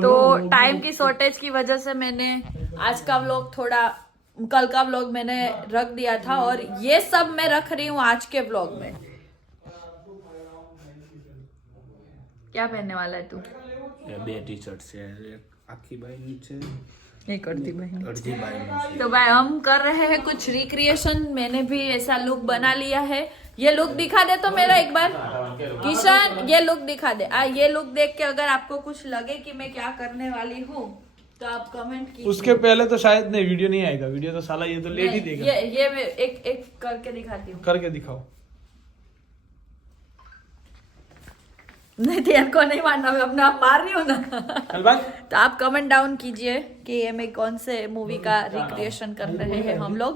तो टाइम की शॉर्टेज की वजह से मैंने आज का व्लॉग थोड़ा, कल का व्लॉग मैंने रख दिया था और ये सब मैं रख रही हूँ आज के व्लॉग में। क्या पहनने वाला है तू? બે ટી-શર્ટ છે, આખી બાઈ છે, एक अर्धी बहन। અડધી બાઈ છે। तो भाई हम कर रहे हैं कुछ रिक्रिएशन, मैंने भी ऐसा लुक बना लिया है। ये लुक दिखा दे तो मेरा एक बार किशन, ये लुक दिखा दे। ये लुक देख के अगर आपको कुछ लगे कि मैं क्या करने वाली हूँ तो आप कमेंट कीजिए। उसके पहले तो शायद नहीं, वीडियो नहीं आएगा, वीडियो तो साला ये तो लेट ही देगा। ये मैं एक एक करके दिखाती हूँ। करके दिखाओ। नहीं तो यार को नहीं मानना, मैं अपने आप मार रही हूँ ना। चल बात। तो आप कमेंट डाउन कीजिए कि ये में कौन से मूवी का रिक्रिएशन कर रहे हैं हम लोग।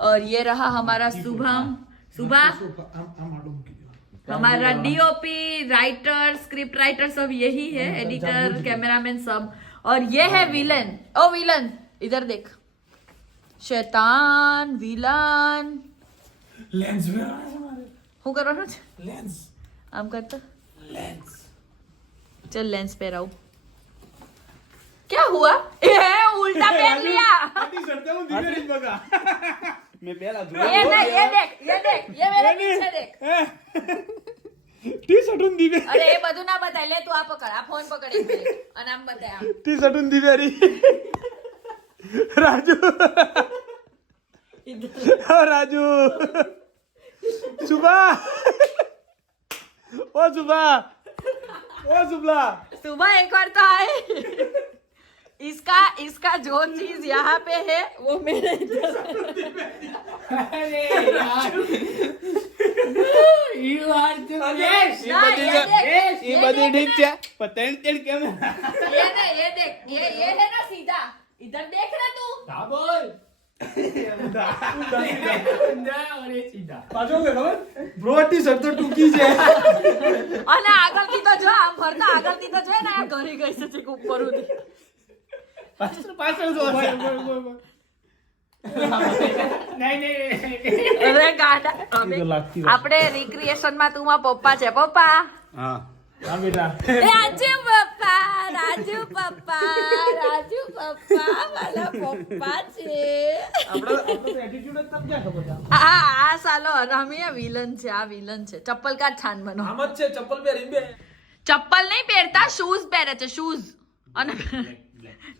और ये रहा हमारा शुभम, सुबह हमारा डीओपी, राइटर, स्क्रिप्ट राइटर सब यही है, एडिटर, कैमरामैन सब। और ये है विलन। ओ विलन इधर देख, शैतान विलन। लेंस હું કરવાનું છે? लेंस આમ કરતો लेंस चल लेंस पे रहो। क्या हुआ? ये उल्टा पहन लिया। आटी चढ़ते हूं धीरे धीरे बगा। મેં પહેલા ये नहीं, ये देख, ये मेरे पीछे देख। टी शर्ट उन दीवे। अरे ये બધું ના બતાય, લે તું આ પકડ, આ ફોન પકડ એક મિનિટ અને આમ બતાય આમ। टी शर्ट उन दीवे री राजू। ओ राजू, सुबह, ओ सुबह, ओ सुबला। सुबह एक बार तो आए। इसका जो चीज यहाँ पे है वो मेरे इधर। અરે યાર યુ આર ધ બેસ્ટ। ना, ये देख, એ બધું ઠીક છે પણ તેણ કેમ ये नहीं, ये देख, ये है ना सीधा, इधर देख रहा तू। હા બોલ અરે સીધા પાછો કે ખબર બ્રો ટી શર્ટ તો ટૂંકી છે। અને આગળથી તો જો આમ ફરતા આગળથી તો જો ને આ ઘરી ગઈ છે ચીક ઉપર સુધી। પાછળ જો અરે ગાડા, એ તો લાગતી હોય. આપણે રિક્રિએશન માં તું માં પપ્પા છે, પપ્પા। હા હા બેટા। રાજુ પપ્પા, રાજુ પપ્પા, રાજુ પપ્પા, મારા પપ્પા છે। આપણો તો એટીટ્યુડ જ તમ ક્યાં ખબર છે। આ સાલો હરામી આ વિલન છે, આ વિલન છે। ચપ્પલ કા છાન બનો। આમ જ છે, ચપ્પલ પહેરીને બે। ચપ્પલ નહીં પહેરતા, શૂઝ પહેરે છે, શૂઝ। અને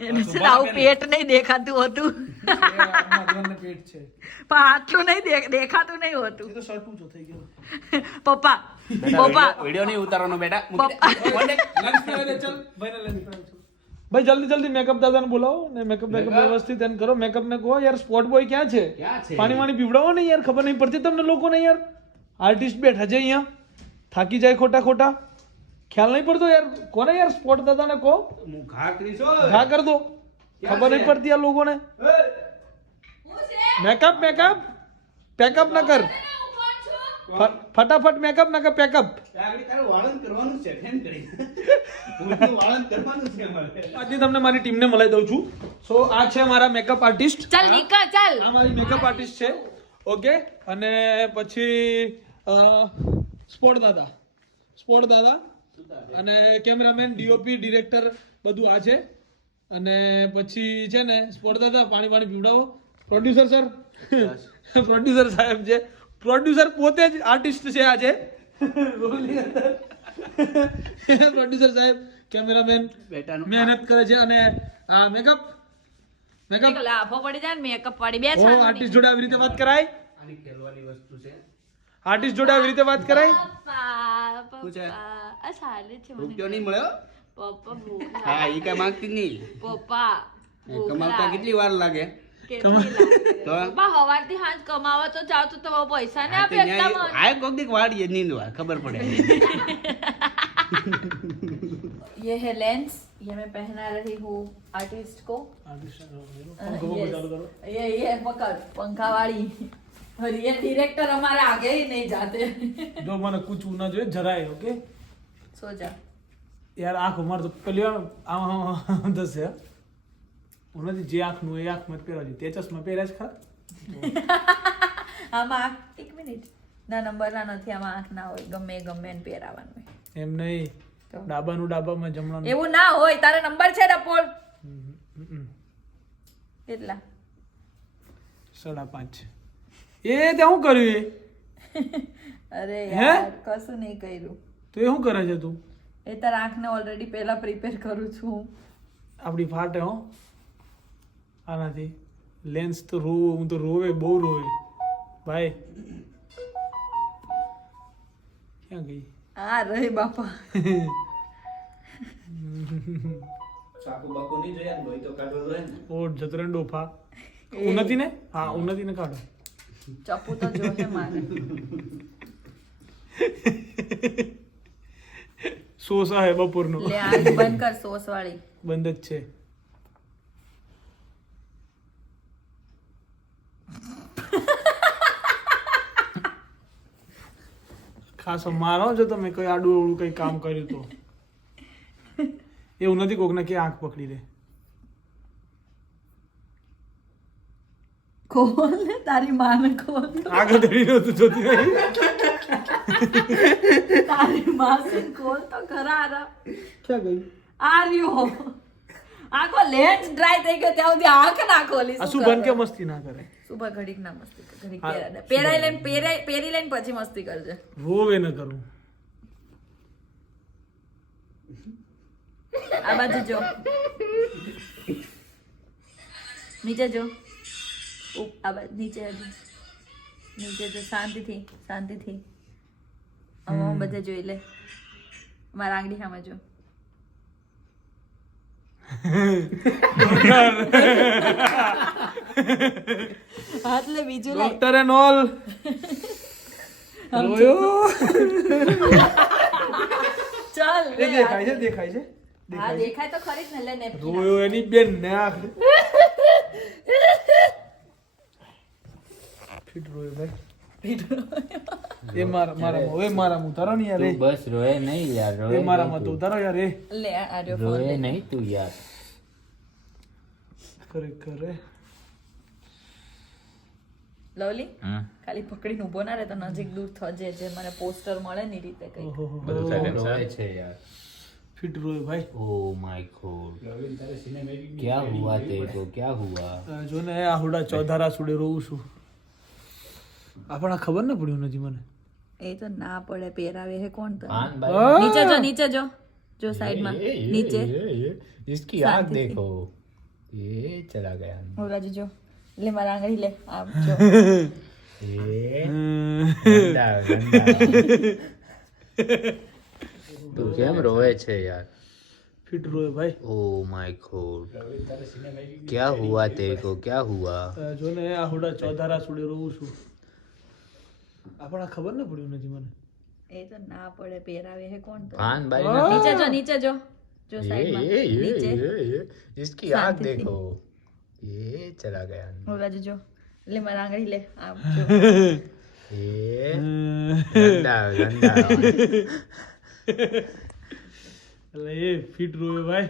એને છે ને આવું પેટ નહીં દેખાતું હોતું, માધવનને પેટ છે। પણ આટલું નહીં દેખાતું નહીં હોતું। એ તો શર્ટ ઊંચો થઈ ગયો। પપ્પા, પપ્પા, વિડિયો નહીં ઉતારવાનો બેટા પપ્પા। લંચ કરવા દે, ચલ ભાઈને લઈ નીકળો। ભાઈ જલ્દી જલ્દી મેકઅપ દાદાને બોલાવો ને મેકઅપ વ્યવસ્થિત એને કરો। મેકઅપ ને કહો યાર સ્પોટ બોય ક્યાં છે? ક્યાં છે? પાણી વાણી પીવડાવો ને યાર, ખબર નહીં પડતી તમને લોકોને યાર। આર્ટિસ્ટ બેઠા છે અહીંયા, થાકી જાય ખોટા ખોટા, ખ્યાલ નહીં પડતો યાર। કોને યાર સ્પોટ દાદાને કહો હું ઘા કરીશો ઘા કર દો, ખબર નહીં પડતી આ લોકોને। મેકઅપ મેકઅપ પેકઅપ ના કર, ફટાફટ મેકઅપ ના કર, પેકઅપ। આગળ તારું વાળન કરવાનું છે કેમ કરી હું વાળન કરવાનું છે મારે। આજથી તમને મારી ટીમને મલાઈ દઉં છું। સો આ છે મારા મેકઅપ આર્ટિસ્ટ, ચાલ નીકળ, ચાલ। આ મારી મેકઅપ આર્ટિસ્ટ છે, ઓકે। અને પછી સ્પોટ દાદા અને કેમેરામેન, ડીઓપી, ડિરેક્ટર બધું આ છે। અને પછી છે ને સ્પોટ દાદા પાણી પીવડાવો। પ્રોડ્યુસર સર, પ્રોડ્યુસર સાહેબ છે, પ્રોડ્યુસર પોતે જ આર્ટિસ્ટ છે આજે રોલની અંદર। પ્રોડ્યુસર સાહેબ, કેમેરામેન બેટાનું મહેનત કરે છે। અને આ મેકઅપ નીકળ, આફો પડી જાય ને મેકઅપ વાળી બે ઓ છાન આર્ટિસ્ટ જોડે આવી રીતે વાત કરાય, આની ખેલવાની વસ્તુ છે। આર્ટિસ્ટ જોડે આવી રીતે વાત કરાય। પપ્પા, શું છે? પપ્પા, આ ચાલે છે મને। રૂપિયો નહીં મળ્યો પપ્પા ભૂખ હા ઈ કઈ માંગતી નહીં પપ્પા ભૂખ કમાવતા લાગે। કેટલી વાર લાગે કેટલી લાગે? તો પપ્પા હવારથી હાંજ કમાવા તો જાવ તો તમે પૈસા ને આપે એકદમ જ। આ કોક દીક વાડીએ નીંદવા ખબર પડે। ये है लेंस, ये मैं पहना रही हूँ आर्टिस्ट को। ये पकड़ पंखा वाली। और ये डायरेक्टर हमारे आगे ही नहीं जाते। જો મને કૂચવું ના જોઈએ જરાય, ઓકે। सो जा યાર આંખ અમારે તો પેલી આમ દસે ઓનાથી જે આંખનું એ આંખમાં જ પહેરવા જોઈએ। તે ચશ્મા પહેર્યા જ ખરા? આમાં આંખ એક મિનિટ ના નંબર ના નથી, આમાં આંખ ના હોય, ગમે એને પહેરાવાનું હોય। એમ નહીં, ડાબામાં જમવાનું એવું ના હોય, તારો નંબર છે ડપોળ કેટલા? 5.5. એ તે શું કર્યું એ? અરે યાર કશું નહીં કર્યું. તો એ શું કરે છે તું? એ તારા આંખને ઓલરેડી પહેલા પ્રિપેર કરું છું. આપણી ફાટે હો આનાથી લેન્સ તો રોવે, હું તો રોવે, બહુ રોવે ભાઈ. ક્યાં ગઈ? આ રહી બાપા. ચાકુ બાકુ નહીં જોયા લોહી તો કાઢવો જોઈએ ને. ઓટ જતરન ડોફા ઉન્નતિ ને, હા ઉન્નતિ ને કાઢો. ચપ્પુ તો જોશે મારે. સોસા હે બપોરનો. લે આ બંધ કર સોસ વાળી. બંધ જ છે. ખાસ મારો જો તમે કોઈ આડું અવળું કઈ કામ કર્યું તો એવું નથી કોકને કે આંખ પકડી લે. ખોલ તારી માને ખોલ. આગળ ધરી નતું જોતી રહી. તારી માસે ખોલ તો ખરા. ક્યાં ગઈ? આ રહ્યો. આખો લેન્સ ડ્રાય થઈ ગયો ત્યાં સુધી આંખ ના ખોલી. આ શું બન કે મસ્તી ના કરે? સુબહ ઘડીક ના મસ્તી કર, ઘડીક હા. પેરી લઈને પછી મસ્તી કરજે. રોવે ન કરું. આ બાજુ જો, નીચે જો, આ બાજુ નીચે હજુ નીચે જો. શાંતિથી શાંતિથી. હવે બધે જોઈ લે. મારા આંગળી સામે જો. હાથ લે બીજું લે. ડોક્ટર એન્ડ ઓલ રોયો. ચાલ એ દેખાય છે, દેખાય છે, હા દેખાય તો ખરી જ ને. લે નેપકિન રોયો એની બેન ને આંખ ફિટ રોયો ભાઈ. એ મારા ઓય મારા મુ તારો નહીં યાર. તું બસ રોએ નહીં યાર, રોએ એ મારા નહીં માં તું. તો તારો યાર. એ લે આ રહ્યો રોએ ફોન. નહીં તું યાર. કરે કરે લવલી હમ. ખાલી પકડીને ઊભો ના રહે તો નજીક દૂર થજે, જે મને પોસ્ટર મળે ને એ રીતે કઈ. ઓહો બધું રોએ છે યાર. ફિટ રોયો ભાઈ. Oh my God. क्या हुआ तेरे को, क्या हुआ? જો ને આ હુડા ચોધારા સુડે રોઉં છું. આપણા ખબર ન પડ્યું નથી મને. એ તો ના પડે, પહેરાવે હે કોણ તને? आन भाई. નીચે જો, નીચે જો, જો સાઈડમાં નીચે. इसकी आँख शांति से। देखो, ये चला गया. ઓ રાજુ જો, લે મારા આંગળી લે. આમ જો. ये गंदा गंदा. તું કેમ રોવે છે યાર? ફિટ રોયો ભાઈ. Oh my God. क्या हुआ तेरे को, क्या हुआ? જો ને આ હુડા ચોધારા સુડે રોઉં છું. આપણા ખબર ન પડ્યું નથી મને. એ તો ના પડે, પહેરાવે હે કોણ તને? आन भाई. નીચે જો, નીચે જો, જો સાઈડમાં નીચે. इसकी शांति आँख से। देखो, ये चला गया. ઓ રાજુ જો, લે મારા આંગળી લે. આમ જો. ये गंदा गंदा. એટલે એ ફિટ રોયો ભાઈ.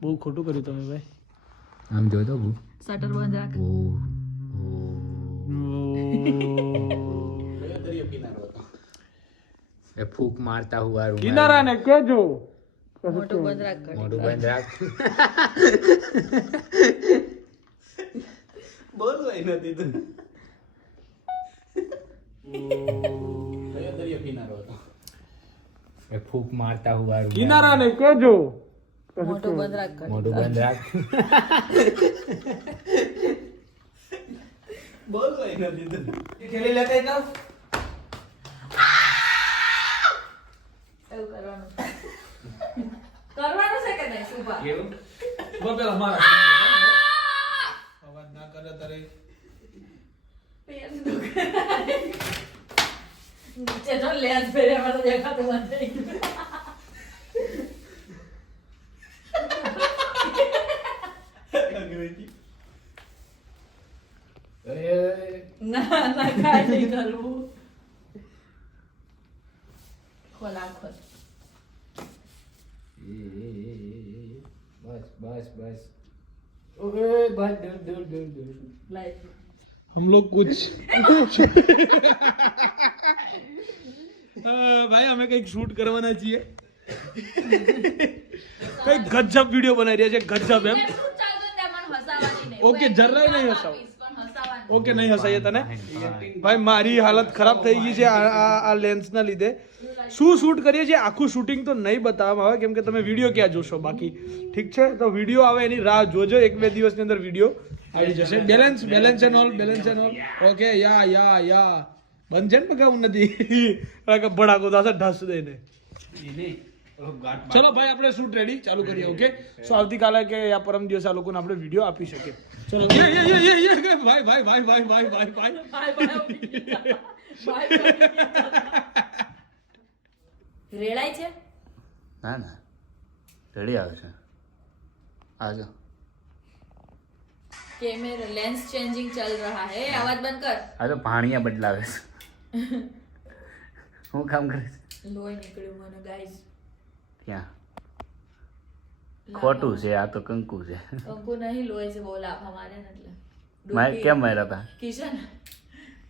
બહુ ખોટું કર્યું તમે ભાઈ. આમ જો તો શટર બંધ રાખ. દરિયો કિનારો હતો. એ ફૂક મારતા હુઆ રૂમાલ. કિનારા ને કેજો. મોટું બંધ રાખ. મોઢું બંધ રાખ. બોલવાય નથી તું. દરિયો કિનારો હતો. એ ફૂક મારતા હુઆ રૂમાલ. કિનારા ને કેજો. મોટું બંધ રાખ. મોઢું બંધ રાખ. બોલવાય નથી તું. ખેલી લેતા જાવ. એવું કરવાનું છે. કરવાનું છે કે નહીં સુભા? ઉભા પેલા મારા. અવાજ ના કરે તારે. પેર દુખે. નીચે જો લેન્સ પહેર્યા તો દેખાતું બંધ થઈ ગયું. ના ના કાંઈ નહીં કરવું. ખોલ આ ખોલ. બસ બસ બસ. ઓએ બસ દૂર દૂર દૂર દૂર. લાઈટ. हम लोग कुछ ભાઈ અમે કંઈક શૂટ કરવાના છીએ કઈક ગજબ વિડીયો બનાવી રહ્યા છે ગજબ એમ ઓકે જરાય નહીં હસાવ ઓકે નહીં હસાઈએ તને ભાઈ મારી હાલત ખરાબ થઈ ગઈ છે આ લેન્સના લીધે શું શૂટ કરીએ છીએ આખું શૂટિંગ તો નહીં બતાવવામાં આવે કેમ કે તમે વિડીયો ક્યાં જોશો બાકી ઠીક છે તો વિડીયો આવે એની રાહ જોજો 1-2 દિવસની અંદર વિડીયો આવી જશે બેલેન્સ એન્ડ ઓલ ઓકે યા બંધ છે ને પગાવું નથી ભડાકો દાસે ઢસ દઈને ચલો ભાઈ આપણે શૂટ રેડી ચાલુ કરીએ ઓકે સો આવતીકાલે કે યા પરમ દિવસે આ લોકોને આપણે વિડીયો આપી શકીએ ચલો ભાઈ રેડાય છે ના ના રેડી આવશે આજો कैमरा लेंस चेंजिंग चल रहा है आवाज बंद कर આ તો પાણીયા બદલાવે છે હું કામ કરે છે લોહી નીકળ્યું મને ગાઈસ ક્યાં ખોટું છે આ તો કંકુ છે કંકુ નહીં લોહી છે બોલા આપ हमारे એટલે કેમ માર્યા હતા કિશન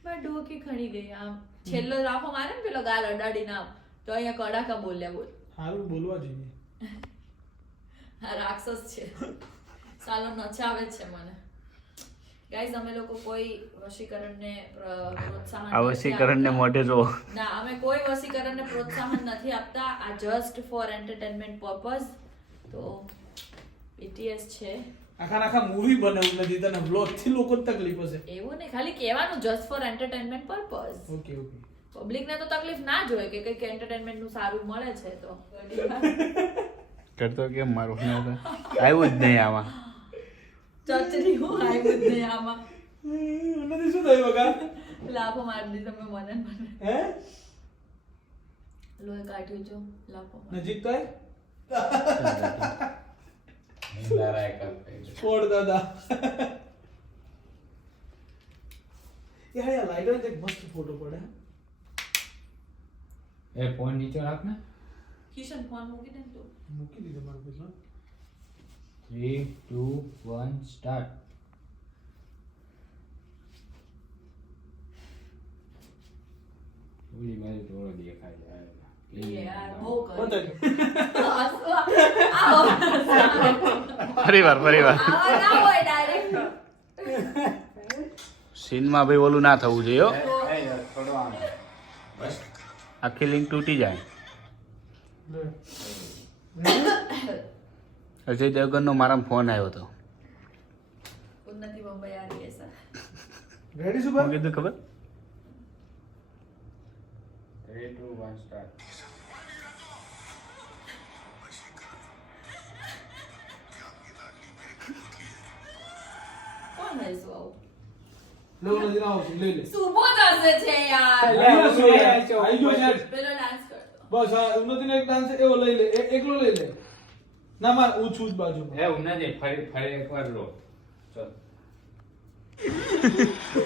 મેં ડોકી ખણી ગઈ આમ છેલ્લો રાફો મારે ને પેલો ગાલ અડાડી નામ તો અહીંયા કડાકા બોલ્યા બોલ હારું બોલવા જોઈએ આ રાક્ષસ છે સાલો નચાવે છે મને ગાઈસ અમે લોકો કોઈ વશીકરણને પ્રોત્સાહન આ વશીકરણને મોઢે જો ના અમે કોઈ વશીકરણને પ્રોત્સાહન નથી આપતા આ જસ્ટ ફોર એન્ટરટેનમેન્ટ પર્પઝ તો BTS છે આખા મૂવી બનાવવું નથી તને બ્લોગ થી લોકો તકલીફ હશે એવું નહીં ખાલી કહેવાનું just four entertainment purpose okay public ને તો તકલીફ ના જ હોય કે કઈક એન્ટરટેનમેન્ટ નું સારું મળે છે તો કરતો કેમ મારું આવ્યું જ નહીં આમાં ચચરી હું આવ્યું જ નહીં આમાં નથી શું થયું બગા લાફો મારી દીધો મેં મને હે લોહી કાઢ્યું જો લાફો નજીક તો છોડ દાદા યાર લાઈટર એક મસ્ત ફોટો પડે એ ફોન નીચે રાખ ને કિશન ફોન મૂકી દે તો મૂકી દીધો મારો પેલો 3 2 1 સ્ટાર્ટ ઓલી બાજુ થોડો દેખાય યાર બહુ બંધ ફરી વાર આવા ના હોય ડાયરેક્ટ સીનમાં ભાઈ ઓલું ના થવું જોઈએ હો થોડો આમ આખી લિંક તૂટી જાય અજય દેવગનનો મારા ફોન આવ્યો હતો ઉન્નતિ મુંબઈ આ રહી સર રેડી શું સુપર કીધું ખબર 3 2 1 સ્ટાર્ટ કોણ હે સો લો નદી ના આવશે લઈ લે સુબો જશે છે યાર આઈ ગયો યાર પેલો ડાન્સ કરતો બસ આ ઉન્નતિનો એક ડાન્સ એવો લઈ લે એકલો લઈ લે ના માર ઊંચું જ બાજુ એ ઉન્નતિ ફરી એકવાર લો ચલ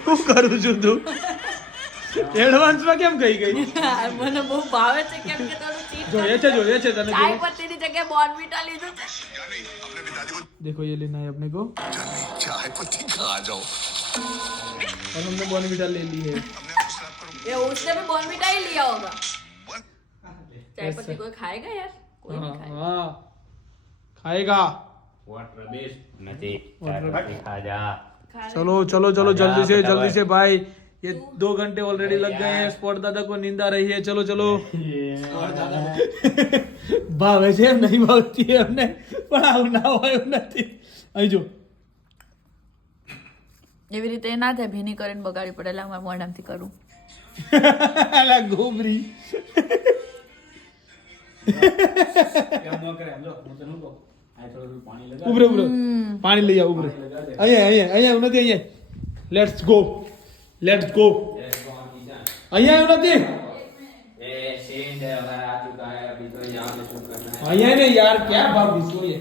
શું કરું છું તું એડવાન્સમાં કેમ કહી ગઈ મને બહુ ભાવે છે કેમ કે થોડું ચીટ જોઈએ છે તને ચાય પત્તીની જગ્યાએ બોર્નવિટા લીધું છે देखो ये लेना है अपने को चाय पत्ती खा जाओ और हमने बॉर्नविटा ले ली है ये उसने भी बोर्नविटा ही लिया होगा चाय पत्ती कोई खाएगा यार कोई नहीं खाएगा हाँ खाएगा વોટ પ્રદેશ નથી ખા જા चलो चलो चलो जल्दी से भाई ये 2 घंटे ऑलरेडी लग गए हैं स्पॉट दादा को नींद आ रही है चलो चलो ભાવે છે એમ નહીં ભાવતી એમને પણ આવું ના હોય એવું નથી અહીં જો એવી રીતે ના થાય ભીની કરીને બગાડી પડે એટલે મારા મોઢામાંથી કરું અલા ગોબરી કેમ ન કરે જો હું તને કહું આ થોડું પાણી લગા ઉભરે પાણી લઈ આવ ઉભરે અહીંયા નથી અહીંયા લેટ્સ ગો અહીંયા એવું નથી એ સેન્ડ अगर आ चुका है अभी तो यहाँ पे शूट करना है અહીંયા ને યાર ક્યાં ભાવ દીધો એ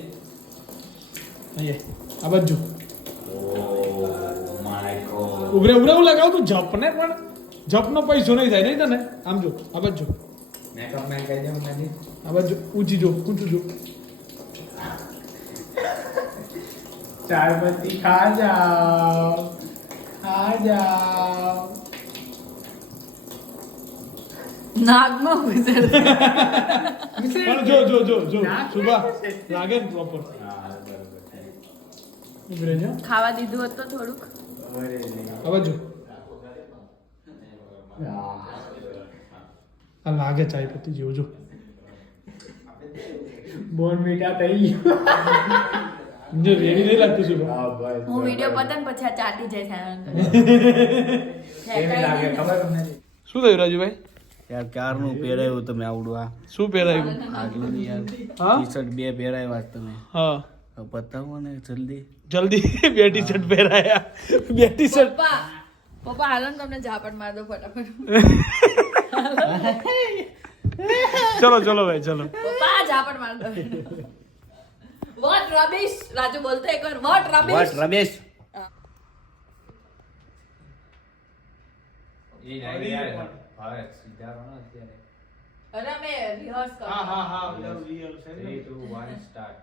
અહીંયા આ બાજુ ओ माय गॉड ઉભરે હું લગાવ તું જપને પણ જપનો પૈસો નહીં થાય નહીં તને આમ જો આ બાજુ मेकअप मैन कह दे उन्नति આ બાજુ ઊંચું જો ચાર પત્તી ખા જાઓ નાકમાં ઘૂસે પણ જો શુભા લાગે ને પ્રોપર ઉભી રહેજો ખાવા દીધું હોત તો થોડુંક હવે જો આ લાગે ચાય પત્તી જેવું જો બોન મીઠા થઈ જો રેડી નહીં લાગતું શુભા હું વિડીયો પતે ને પછી આ ચાટી જાય લાગે ખબર તમને શું થયું રાજુભાઈ યાર ક્યારનું પહેરાયું તમે આવડું આ શું પહેરાયું આગલું યાર હા ટી-શર્ટ બે પહેરાવ્યા તમે હા હવે બતાવો ને જલ્દી જલ્દી બે ટી-શર્ટ પહેરાયા બે ટી-શર્ટ પપ્પા હાલો ને તમને ઝાપટ માર દો ફટાફટ ચલો ભાઈ ચલો પપ્પા ઝાપટ માર દો વોટ રબીશ રાજુ બોલતો એકવાર વોટ રબીશ રમેશ અરે અમે રિહર્સ કર હા રિયલ છે 3 2 1 સ્ટાર્ટ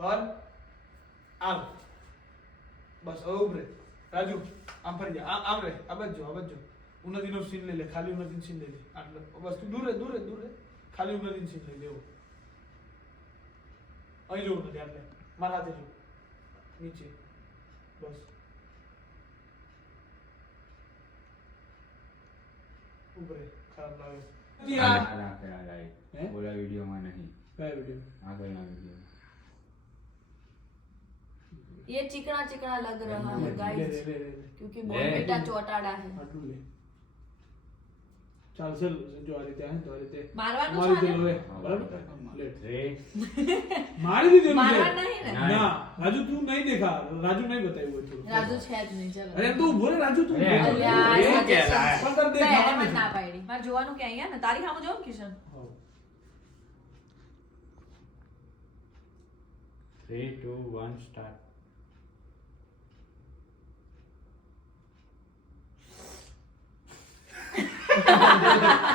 ઓર આમ બસ હવે ઉભરે રાજુ આમ ફરી જા આમ રે આ બાજુ ઉન્નતિનો સીન લઈ લે ખાલી ઉન્નતિનો સીન લઈ લે આટલો બસ તું દૂર રે ખાલી ઉન્નતિનો સીન લઈ લેવો અહીં જો ઉન્નતિ આટલે મારા હાથે જો નીચે બસ ઉભરે ખરાબ લાગે બોલા વિડીયોમાં નહીં કયા વિડિયો આગળના વિડીયો ये चिकना चिकना लग रहा है गाइस ले क्योंकि बोनविटा चौटाड़ा है આટલું લે ચાલ ચાલ જો આ રીતે તો આ રીતે મારવાનું મારી છે દીધું ને? હવે બરાબર લે 3 મારી દીધું મારવા છે નહીં ને ના રાજુ તું નહીં દેખા રાજુ નહીં બતાવ્યું હતું રાજુ છે જ નહીં ચલો અરે તું બોલે રાજુ તું અરે, અલ્યા, એ રાજુ કે છે. લાય. પણ તારે તો દેખાવાનું એને મને નથી. ના પાડી મારે જોવાનું કે અહીંયા ને તારી સામે જોઉં કિશન હોવ. 3 2 1 સ્ટાર્ટ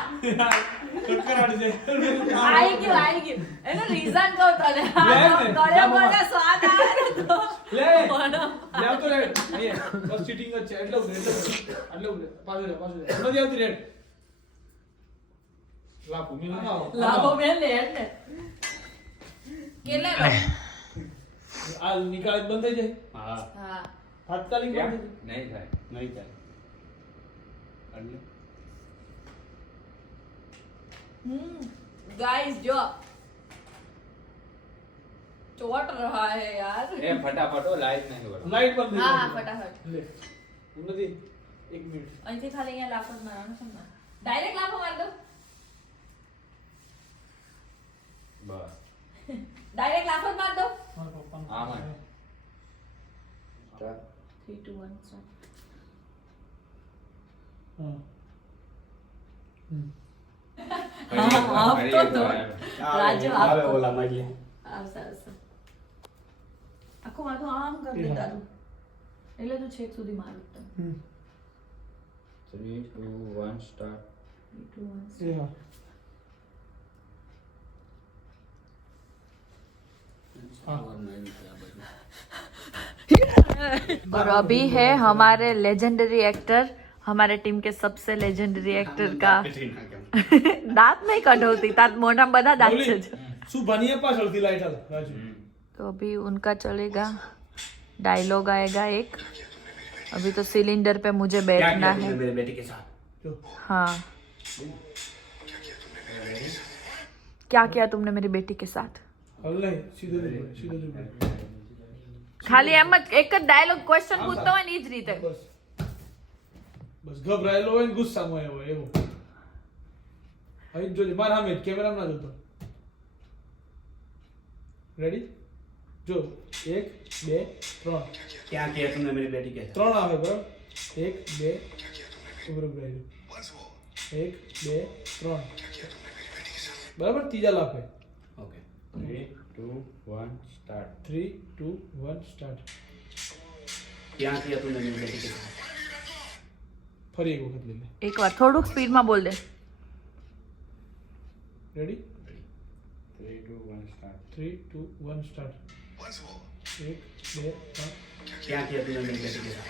ચક્કર આવી જાય. આવી ગયું એનું રીઝન કહું તને લે ને. ગળ્યા બોળા સ્વાદ આવે ને તો લે મને લે આવતો રે અહીંયા બસ સીટિંગ જ છે એટલે ઉભરે પાછું રે નથી આવતી રેડ લા ભૂમિ ના આવો લાભો મેં લે ને કેટલે લો આ નિકાળ બંધ થઈ જાય હા હા તાત્કાલિક બંધ થઈ નહીં થાય નહીં થાય એટલે गाइस जो चोट रहा है यार એ ફટાફટ હો લાઈટ નહીં જાય. વળો લાઈટ બંધ થઈ હા જાય. ફટાફટ લે ઉન્નતિ 1 મિનિટ અહીંથી ખાલી અહીંયા લાફો જ મારવાનો છે ને ડાયરેક્ટ લાફો માર દો બસ ડાયરેક્ટ લાફો જ માર દો મારા પપ્પાનું આમ જ. 3 2 1 સ્ટાર્ટ હા આપતો તો રાજુ આવે આપતો ઓલા મારી આવશે આખું માથું આમ કરી દે તારું એટલે તું છેક સુધી મારું તો 3 2 1 સ્ટાર્ટ 3 2 1 એ હા और अभी है हमारे लेजेंडरी एक्टर हमारे टीम के सबसे लेजेंडरी एक्टर का दांत नहीं कटौती तात मोटा बड़ा दांत है શું બનીએ પાછળથી લાઈટ હાલ રાજુ तो अभी उनका चलेगा डायलॉग आएगा एक अभी तो सिलेंडर पे मुझे बैठना है मेरे बेटे के साथ જો हाँ क्या किया तुमने मेरी बेटी के साथ હાલ નહીં સીધો જ ઉભો, સીધો જ ઉભો. खाली एम एक डायलॉग क्वेश्चन पूछता હોય ને ઈ જ રીતે બસ બસ ગભરાયેલો હોય ને ગુસ્સામાં હોય એવો અહીં જોજે મારા સામે કેમેરામાં ના જોતો રેડી જો 1 2 3 क्या किया तुमने मेरी बेटी के साथ 3 આવે બરાબર 1 2 ઉભરો ઉભરો 1 2 3 બરાબર ત્રીજા લાફે ओके 3 2 1 સ્ટાર્ટ 3 2 1 સ્ટાર્ટ क्या किया तुमने मेरी बेटी के साथ ફરી એક વખત લઈ લે એક વાર થોડુંક સ્પીડમાં બોલ દે રેડી 3 2 1 સ્ટાર્ટ 3 2 1 સ્ટાર્ટ 1 2 3 क्या किया तुमने मेरी बेटी के साथ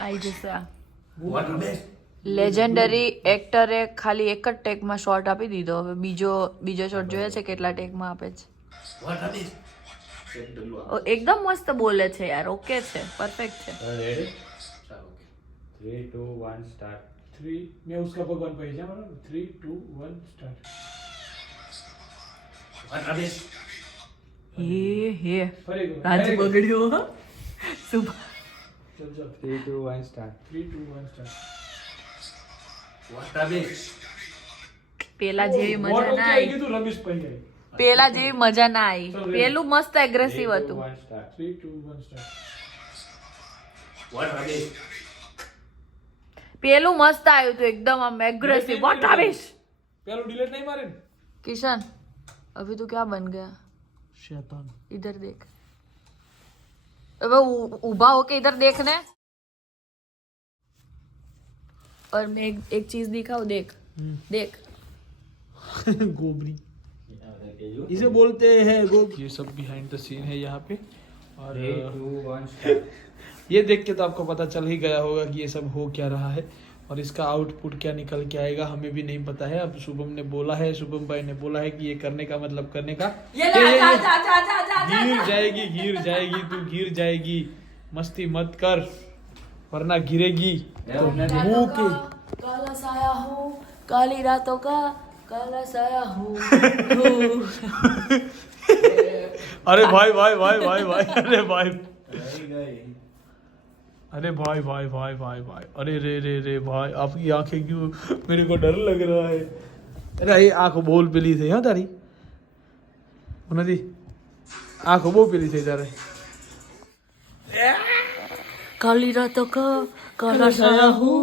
આઈ જશે આ व्हाट रमेश લેજેન્ડરી એક્ટરે ખાલી એક જ ટેકમાં શોટ આપી દીધો. હવે બીજો શોટ જોઈએ છે કેટલા ટેકમાં આપે છે. એકદમ મસ્ત બોલે છે યાર. ઓકે છે, પરફેક્ટ છે. रेडी चलो 3 2 1 स्टार्ट 3 मैं उसका भगवान पे जा बराबर 3 2 1 स्टार्ट હે ફરી ગયો રાજ બગડ્યો. શુભ ચલ ચલ 3 2 1 स्टार्ट 3 2 1 સ્ટાર્ટ પેલા જેવી મજા વોટ ના ઓકે આવી. કીધું રમેશ ભાઈ આવી પેલા જેવી મજા ના આવી. પેલું મસ્ત એગ્રેસિવ હતું. 1 स्टार्ट 3 2 1 સ્ટાર્ટ પેલું મસ્ત આવ્યું હતું એકદમ આમ એગ્રેસિવ. વોટ આવીશ પેલું ડિલીટ નહીં મારે ને किशन अभी तो क्या बन गया. शैतान इधर देख. अब ऊभा होके इधर देखने. और मैं एक चीज दिखाऊं. देख देख गोबरी इसे बोलते हैं गोब. ये सब बिहाइंड द सीन है यहाँ पे. और 3 2 1 स्टार्ट ये देख के तो आपको पता चल ही गया होगा कि ये सब हो क्या रहा है और इसका आउटपुट क्या निकल के आएगा हमें भी नहीं पता है. अब शुभम ने बोला है, शुभम भाई ने बोला है कि ये करने का मतलब करने का. ये ला, जा, जा, जा, जा, जा, जा, गिर जाएगी तू गिर जाएगी. मस्ती मत कर वरना गिरेगी. तो मुंह के काला साया हूँ, काली रातों का काला साया हूँ. अरे भाई भाई भाई भाई भाई अरे भाई अरे भाई भाई भाई भाई भाई अरे रे रे रे भाई आपकी आंखें क्यों मेरे को डर लग रहा है. अरे ये आंखो बोल पेली थी हाँ तारी નથી આંખો બહુ પેલી થઈ તારે. काली रातों का काला साया हूँ,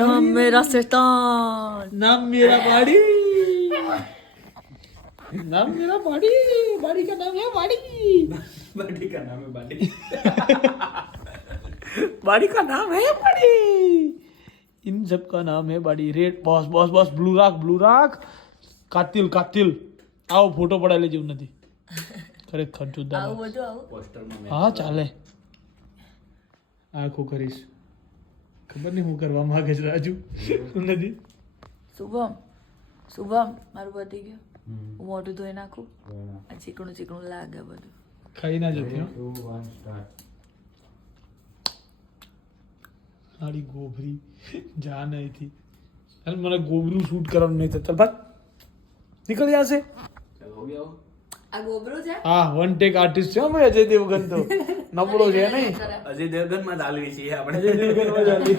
नाम मेरा शैतान. नाम मेरा बाड़ी नाम मेरा बाड़ी बाड़ी का नाम है बाड़ी बाडी का नाम है बाडी बाड़ी का नाम है बाड़ी. इन सब का नाम है बाड़ी. Red boss boss boss blue राख કાતિલ કાતિલ આવો ફોટો પડાવી લેજો નથી ખરેખર જોરદાર. આવું બધું આવું. पोस्टर में હા ચાલે. આખું કરીશ ખબર નહીં હું કરવા માંગે છે રાજુ નથી. શુભમ શુભમ મારું પતી ગયું. હું મોઢું ધોઈ નાખું. આ ચીકણું ચીકણું લાગે બધું. ખાઈ ના જતી હો 2 1 स्टार्ट મારી ગોબરી જા નહીં થી. ચાલ મને ગોબરું શૂટ કરવાનું નહીં થતું. ચાલ ભાગ નીકળી જશે. चलो हो गया આ ગોબરું છે. હા વન ટેક આર્ટિસ્ટ છે ભાઈ અજય દેવગન તો નબળો છે નહીં. अजय देवगन में डालवी છીએ આપણે અજય દેવગનમાં ચાલી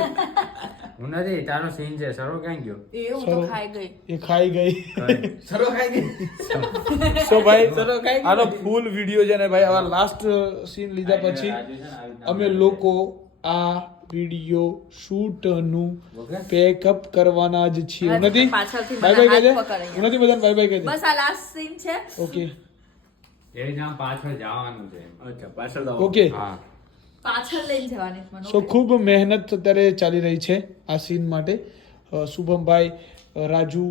હું નથી તારો સીન છે સરો ક્યાં ગયો એ હું તો ખાઈ ગઈ. એ ખાઈ ગઈ. સરો ખાઈ ગઈ સો ભાઈ સરો ખાઈ ગઈ આનો ફૂલ વિડીયો છે ને ભાઈ આવા લાસ્ટ સીન લીધા પછી અમે લોકો આ વિડીયો શૂટ નું પેકઅપ કરવાના જ છીએ. નથી પાછળથી બાય મને બાય હાથ કહેજે. પકડાઈ નથી બધાને બાય બાય કહેજે. બસ આ લાસ્ટ સીન છે. ઓકે એ જામ પાછળ જવાનું છે અચ્છા પાછળ જાવ ઓકે હા પાછળ લઈને જવાની છે મને. સો ખૂબ મહેનત અત્યારે ચાલી રહી છે આ સીન માટે. શુભમભાઈ Raju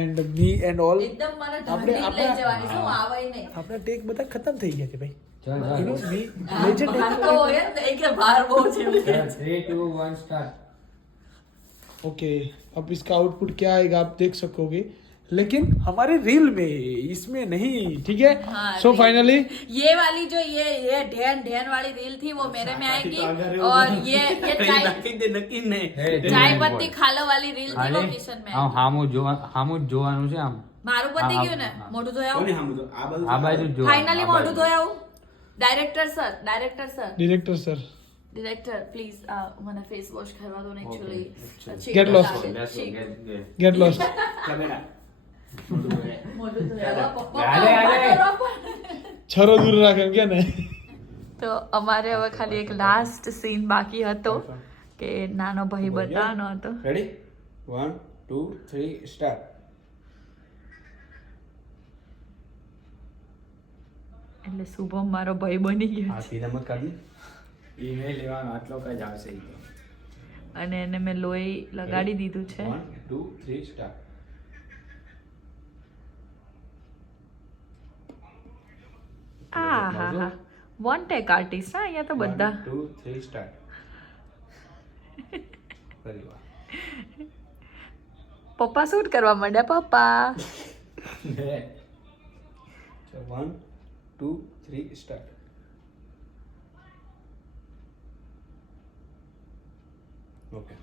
and me and all એકદમ મને ઢાંકીને લઈ જવાની છે. હું આવાય નહીં. આપણા ટેક બધા ખતમ થઈ ગયા છે ભાઈ. ચલ You know, ચલ we legend ભાર તો હોય જ ને, કે ભાર બહુ છે. 3 2 1 स्टार्ट ओके अब इसका आउटपुट क्या आएगा आप देख सकोगे लेकिन हमारे रील में इसमें नहीं. ठीक है हाँ, सो reel. फाइनली ये वाली जो ये ढेन वाली रील थी वो मेरे में आएगी. और ये चाय નક્કી નહીં चाय पत्ती खालो वाली रील थी वो किशन में આમ आएगी. હામું જ જોવાનું છે આમ મારું પતી હા, ગયું ને. હા. મોઢું ધોયા કોની સામે તો આ બાજુ આ બાજુ જ જોવાનું, ફાઇનલી આ મોઢું બાજુ. ધોયા director sir director sir director please મને ફેસ વોશ કરવા દો ને actually Get lost. Get lost camera મોઢું ધોયા પપ્પા હાલે, હાલે. છરો દૂર રાખે એમ કે ને. તો અમારે હવે ખાલી એક લાસ્ટ સીન બાકી હતો કે નાનો ભાઈ બતાવવાનો હતો. રેડી 1 2 3 સ્ટાર્ટ એટલે શુભમ મારો ભાઈ બની ગયો આ સીધા મત કાઢી ઈમેલ લેવાનો આટલો કઈ આવશે ઈ તો અને એને મેં લોહી લગાડી દીધું છે. 1 2 3 સ્ટાર્ટ આ હા હા વન ટેક આર્ટિસ્ટ હા અહીંયા તો બધા 1 2 3 સ્ટાર્ટ ફરી વાર પપ્પા શૂટ કરવા માંડ્યા પપ્પા. 1 2 3 સ્ટાર્ટ. ઓકે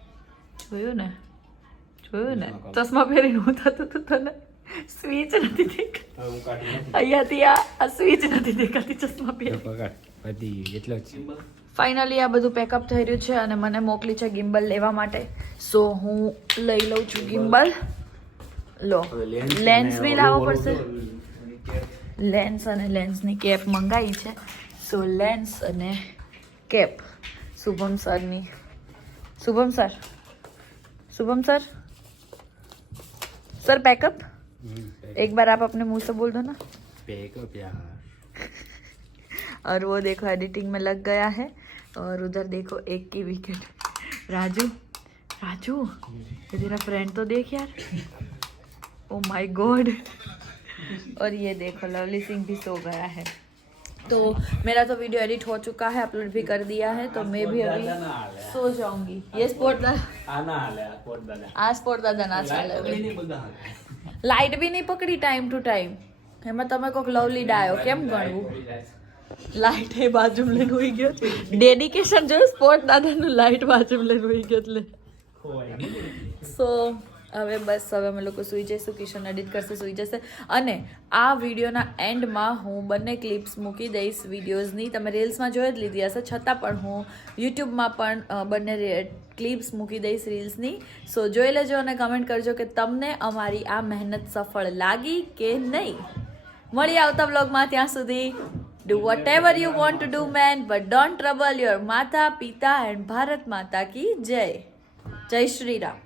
જોયું ને ચશ્મા પહેરીને હું થતું હતું તને સ્વિચ નથી દેખાતી. હવે હું કાઢી નાખું. અહીંયાથી આ સ્વિચ નથી દેખાતી ચશ્મા પહેરી. ફાઇનલી આ બધું પેકઅપ થઈ રહ્યું છે અને મને મોકલી છે ગિમ્બલ લેવા માટે. સો હું લઈ લઉં છું ગિમ્બલ. લો લેન્સ બી લાવવો પડશે. લેન્સ અને લેન્સની કેપ મંગાવી છે. સો લેન્સ અને કેપ શુભમ સરની. शुभम सर सर पैकअप एक बार आप अपने मुंह से बोल दो ना पैकअप यार. और वो देखो एडिटिंग में लग गया है और उधर देखो एक की विकेट. राजू ये तेरा फ्रेंड तो देख यार. Oh my God. और ये देखो लवली सिंह भी सो गया है. तो मेरा तो वीडियो एडिट हो चुका है, अपलोड भी कर दिया है, तो मैं भी अभी सो जाऊंगी. ये स्पोर्ट दादा स्पोर्ट दादा ना चाले. लाइट भी नहीं पकड़ी टाइम टू टाइम. એમાં તમે કોક લવલી ડાયો કેમ ગણવું. લાઇટ એ બાજુમાં લઈને હોઈ ગયો. ડેડિકેશન જોયું સ્પોર્ટ દાદાનું લાઇટ બાજુમાં લઈને હોઈ ગયો એટલે. સો હવે બસ હવે અમે લોકો સૂઈ જઈશું. કિશન એડિટ કરશે, સૂઈ જશે. અને આ વિડીયોના એન્ડમાં હું બંને ક્લિપ્સ મૂકી દઈશ વિડીયોઝની. તમે રીલ્સમાં જોઈ જ લીધી હશે, છતાં પણ હું યુટ્યુબમાં પણ બંને ક્લિપ્સ મૂકી દઈશ રીલ્સની. સો જોઈ લેજો અને કમેન્ટ કરજો કે તમને અમારી આ મહેનત સફળ લાગી કે નહીં. મળીએ આવતા બ્લોગમાં. ત્યાં સુધી do whatever you want to do man, but don't trouble your માતા પિતા and ભારત માતા કી જય. જય શ્રી રામ.